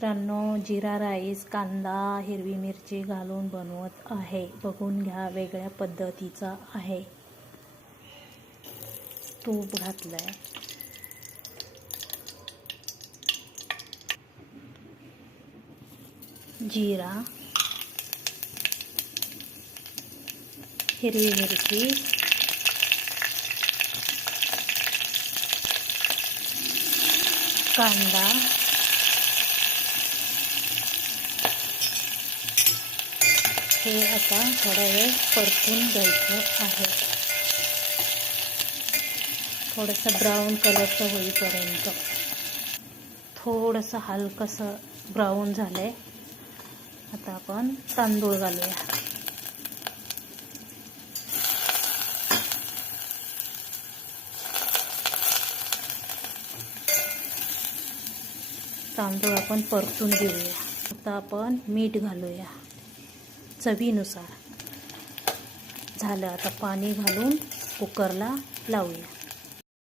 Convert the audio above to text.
मित्रांनो, जीरा राईस कांदा हिरवी मिरची घालून बनवत आहे. बघून घ्या, वेगळ्या पद्धतीचा आहे. तूप घातलंय, जीरा, हिरवी मिरची, कांदा, हे आता थोडा वेळ परतून घ्यायचं आहे. थोडंसं ब्राऊन कलरचं होईपर्यंत. थोडंसं हलकंसं ब्राऊन झालंय. आता आपण तांदूळ घालूया. तांदूळ आपण परतून घेऊया. आता आपण मीठ घालूया चवीनुसार. झालं. आता पाणी घालून कुकरला लावूया.